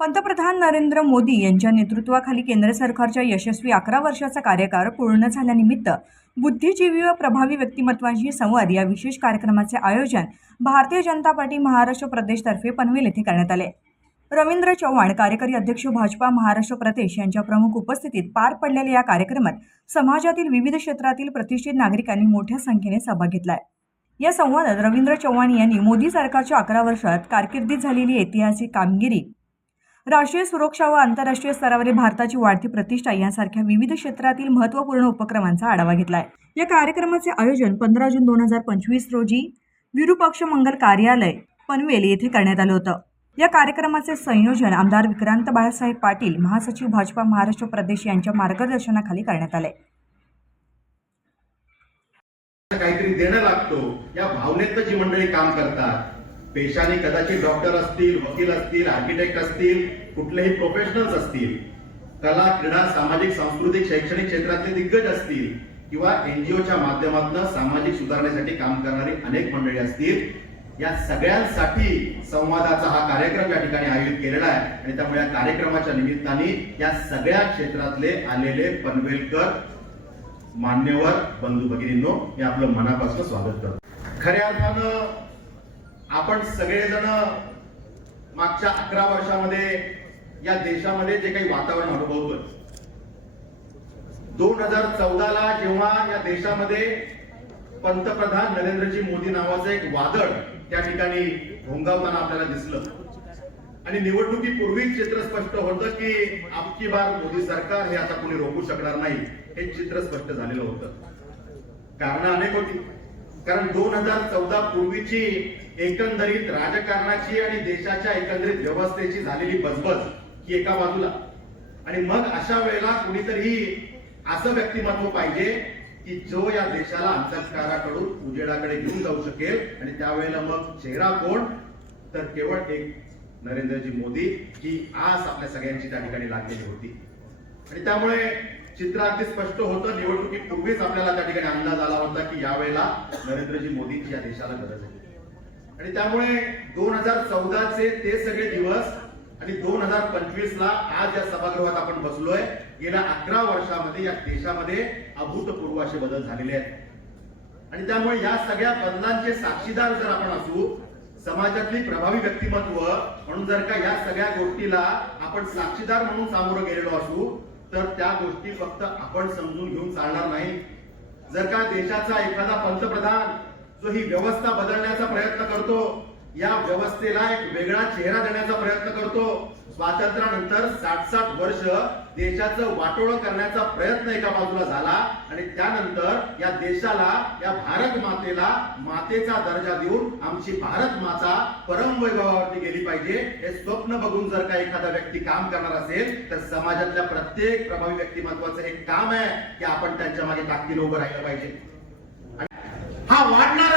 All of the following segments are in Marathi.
पंतप्रधान नरेंद्र मोदी यांच्या नेतृत्वाखाली केंद्र सरकारच्या यशस्वी अकरा वर्षाचा कार्यकाळ पूर्ण झाल्यानिमित्त बुद्धिजीवी व प्रभावी व्यक्तिमत्वांशी संवाद या विशेष कार्यक्रमाचे आयोजन भारतीय जनता पार्टी महाराष्ट्र प्रदेशतर्फे पनवेल येथे करण्यात आले. रवींद्र चव्हाण कार्यकारी अध्यक्ष भाजपा महाराष्ट्र प्रदेश यांच्या प्रमुख उपस्थितीत पार पडलेल्या या कार्यक्रमात समाजातील विविध क्षेत्रातील प्रतिष्ठित नागरिकांनी मोठ्या संख्येने सहभाग घेतलाय. या संवादात रवींद्र चव्हाण यांनी मोदी सरकारच्या अकरा वर्षात कारकिर्दीत झालेली ऐतिहासिक कामगिरी राष्ट्रीय सुरक्षा व आंतरराष्ट्रीय स्तरावरील भारताची वाढती प्रतिष्ठा यांसारख्या विविध क्षेत्रातील महत्त्वपूर्ण उपक्रमांचा आढावा घेतला आहे या कार्यक्रमाचे आयोजन पंधरा जून दोन हजार पंचवीस रोजी विरूपक्ष मंगल कार्यालय पनवेल येथे करण्यात आलं होतं. या कार्यक्रमाचे संयोजन आमदार विक्रांत बाळासाहेब पाटील महासचिव भाजपा महाराष्ट्र प्रदेश यांच्या मार्गदर्शनाखाली करण्यात आले काहीतरी देणं लागतो. या भावनेत जी मंडळी काम करतात पेशाने कदाचित डॉक्टर असतील वकील असतील आर्किटेक्ट असतील कुठलेही प्रोफेशनल्स असतील कला क्रीडा सामाजिक सांस्कृतिक शैक्षणिक क्षेत्रातले दिग्गज असतील किंवा एनजीओच्या माध्यमातून सामाजिक सुधारणेसाठी काम करणारी अनेक मंडळी असतील या सगळ्यांसाठी संवादाचा हा कार्यक्रम या ठिकाणी आयोजित केलेला आहे. आणि त्यामुळे या कार्यक्रमाच्या निमित्ताने या सगळ्या क्षेत्रातले आलेले पनवेलकर मान्यवर बंधू भगिनींनो मी आपलं मनापासून स्वागत करतो. खऱ्या अर्थानं आपण सगळेजण मागच्या अकरा वर्षामध्ये या देशामध्ये जे काही वातावरण अनुभवतोय. दोन हजार चौदाला जेव्हा या देशामध्ये पंतप्रधान नरेंद्रजी मोदी नावाचं एक वादळ त्या ठिकाणी घोंगावताना आपल्याला दिसलं. आणि निवडणुकीपूर्वी चित्र स्पष्ट होतं की आपकी बार मोदी सरकार हे आता कोणी रोखू शकणार नाही हे चित्र स्पष्ट झालेलं होतं. कारण अनेक होती. कारण दोन हजार चौदा पूर्वीची एकंदरीत राजकारणाची आणि देशाच्या एकंदरीत व्यवस्थेची झालेली बजबज ही एका बाजूला. आणि मग अशा वेळेला कुणीतरी असं व्यक्तिमत्व पाहिजे की जो या देशाला अंतकाराकडून उजेडाकडे घेऊन जाऊ शकेल आणि त्यावेळेला मग चेहरा कोण? तर केवळ एक नरेंद्रजी मोदी ही आस आपल्या सगळ्यांची त्या ठिकाणी लागलेली होती. आणि त्यामुळे चित्र अगदी स्पष्ट होतं. निवडणुकीपूर्वीच आपल्याला त्या ठिकाणी अंदाज आला होता की यावेळेला नरेंद्रजी मोदींची या देशाला गरज आहे. आणि त्यामुळे दोन हजार चौदाचे ते सगळे दिवस आणि दोन हजार पंचवीस ला आज या सभागृहात आपण बसलोय. गेल्या अकरा वर्षामध्ये या देशामध्ये अभूतपूर्व असे बदल झालेले आहेत. आणि त्यामुळे या सगळ्या बदलांचे साक्षीदार जर आपण असू समाजातली प्रभावी व्यक्तिमत्व म्हणून जर का या सगळ्या गोष्टीला आपण साक्षीदार म्हणून सामोरं गेलेलो असू तर त्या गोष्टी फक्त आपण समजून घेऊन चालणार नाही. जर का देशाचा एखादा पंतप्रधान जो ही व्यवस्था बदलण्याचा प्रयत्न करतो या व्यवस्थेला एक वेगळा चेहरा देण्याचा प्रयत्न करतो स्वातंत्र्यानंतर साठ साठ वर्ष देशाचं वाटोळं करण्याचा प्रयत्न एका बाजूला झाला आणि त्यानंतर या देशाला या भारत मातेला मातेचा दर्जा देऊन आमची भारत माता परम वैभवावरती गेली पाहिजे. हे स्वप्न बघून जर का एखादा व्यक्ती काम करणार असेल तर समाजातल्या प्रत्येक प्रभावी व्यक्तिमत्वाचं एक काम आहे की आपण त्यांच्या मागे ताकदीने उभं राहिलं पाहिजे. हा वाढणार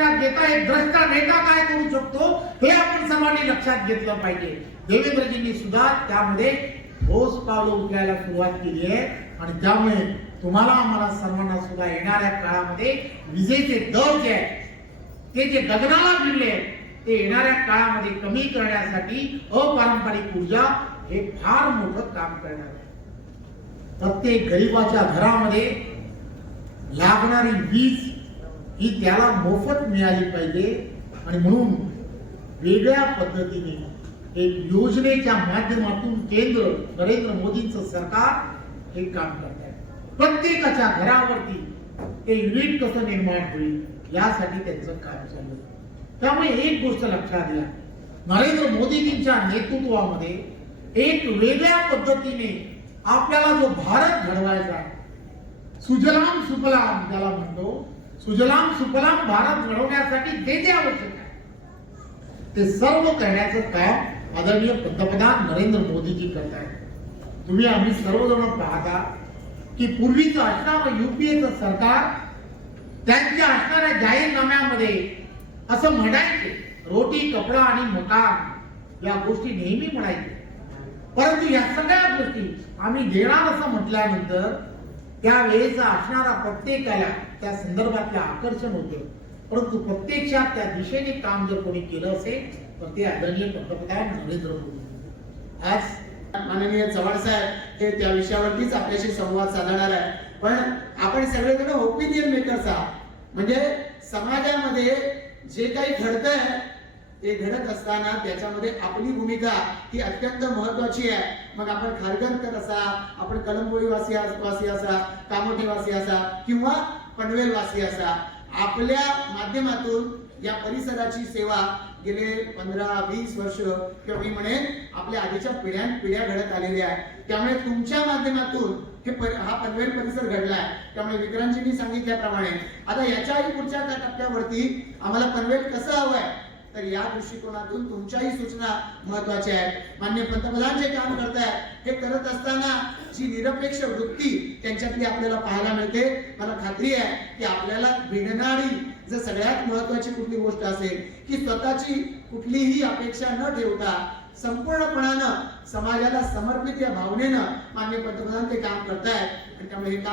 लक्षात घेता एक द्रष्टा नेता काय करू शकतो हे आपण सर्वांनी लक्षात घेतलं पाहिजे. देवेंद्रजींनी सुद्धा त्यामध्ये ठोस पावलं उचलायला सुरुवात केली आहे. आणि त्यामुळे तुम्हाला आम्हाला सर्वांना सुद्धा येणाऱ्या काळामध्ये विजेचे दर जे आहेत ते जे गगनाला भिडले आहेत ते येणाऱ्या काळामध्ये कमी करण्यासाठी अपारंपरिक ऊर्जा हे फार मोठं काम करणार आहे. प्रत्येक गरीबाच्या घरामध्ये लागणारी वीज ही त्याला मोफत मिळाली पाहिजे. आणि म्हणून वेगळ्या पद्धतीने एक योजनेच्या माध्यमातून केंद्र नरेंद्र मोदींचं सरकार हे काम करत आहे. प्रत्येकाच्या घरावरती ते युनिट कसं निर्माण होईल यासाठी त्यांचं काम चालू त्यामुळे एक गोष्ट लक्षात घ्या. नरेंद्र मोदीजींच्या नेतृत्वामध्ये एक वेगळ्या पद्धतीने आपल्याला जो भारत घडवायचा सुजलाम सुफलाम ज्याला म्हणतो सुजलाम सुफलाम भारत घडवण्यासाठी जे जे आवश्यक आहे ते सर्व करण्याचं काम आदरणीय पंतप्रधान नरेंद्र मोदीजी करत आहेत तुम्ही आम्ही सर्वजण पाहता की पूर्वीचं असणारं युपीएचं सरकार त्यांच्या असणाऱ्या जाहीरनाम्यामध्ये असं म्हणायचे रोटी कपडा आणि मकान या गोष्टी नेहमी म्हणायचे. परंतु या सगळ्या गोष्टी आम्ही घेणार असं म्हटल्यानंतर त्यावेळेचा असणारा प्रत्येकाला त्या संदर्भातलं आकर्षण होतं. परंतु प्रत्यक्षात त्या दिशेने काम जर कोणी केलं असेल तर ते आदरणीय पंतप्रधान नरेंद्र मोदी. आज माननीय चव्हाण साहेब हे त्या विषयावरतीच आपल्याशी संवाद साधणार आहे पण आपण सगळेजण ओपिनियन मेकर्स आहात. म्हणजे समाजामध्ये जे काही घडतंय ते घडत असताना त्याच्यामध्ये आपली भूमिका ही अत्यंत महत्वाची आहे. मग आपण खारघरकर असा आपण कलंबोळी वासी वासी असा कामोठे वासी असा किंवा पनवेल वासी असा आपल्या माध्यमातून या परिसराची सेवा गेले पंधरा वीस वर्ष किंवा मी म्हणेन आपल्या आधीच्या पिढ्यान पिढ्या घडत आलेल्या आहेत. त्यामुळे तुमच्या माध्यमातून हे हा पनवेल परिसर घडलाय. त्यामुळे विक्रांतजींनी सांगितल्याप्रमाणे आता याच्याही पुढच्या त्या टप्प्यावरती आम्हाला पनवेल कसं आहे तर या दृष्टिकोनातून तुमच्याही सूचना महत्त्वाच्या आहेत. मान्य पंतप्रधान जे काम करतायत हे करत असताना जी निरपेक्ष वृत्ती त्यांच्यातली आपल्याला पाहायला मिळते मला खात्री आहे की आपल्याला भिडणारी जर सगळ्यात महत्वाची कुठली गोष्ट असेल की स्वतःची कुठलीही अपेक्षा न ठेवता संपूर्णपणानं समाजाला समर्पित या भावनेनं मान्य पंतप्रधान ते काम करतायत. आणि त्यामुळे हे काम